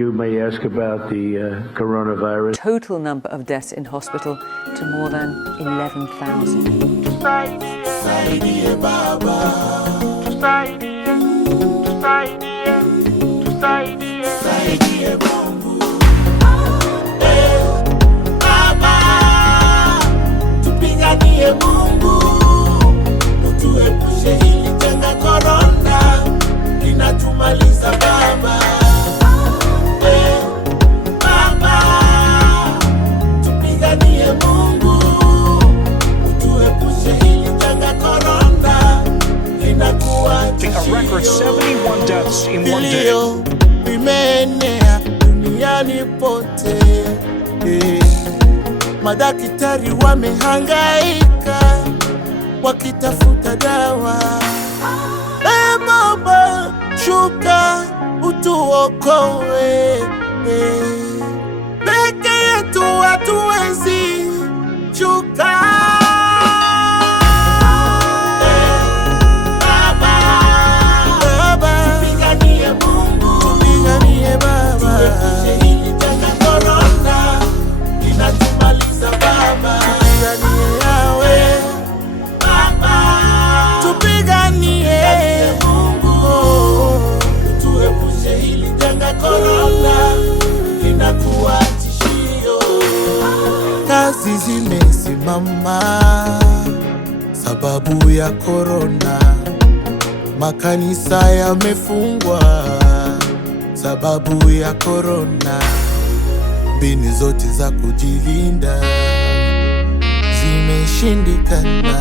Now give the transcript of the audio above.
You may ask about the coronavirus. Total number of deaths in hospital to more than 11,000. A record 71 deaths in one day. Vimeenea duniani pote. Madaktari wamehangaika wakitafuta dawa. Baba, shuka utuokoe. Peke yetu hatuwezi, shuka. Kazi zimesimama sababu ya korona. Makanisa yamefungwa sababu ya korona. Mbinu zote za kujilinda zimeshindikana.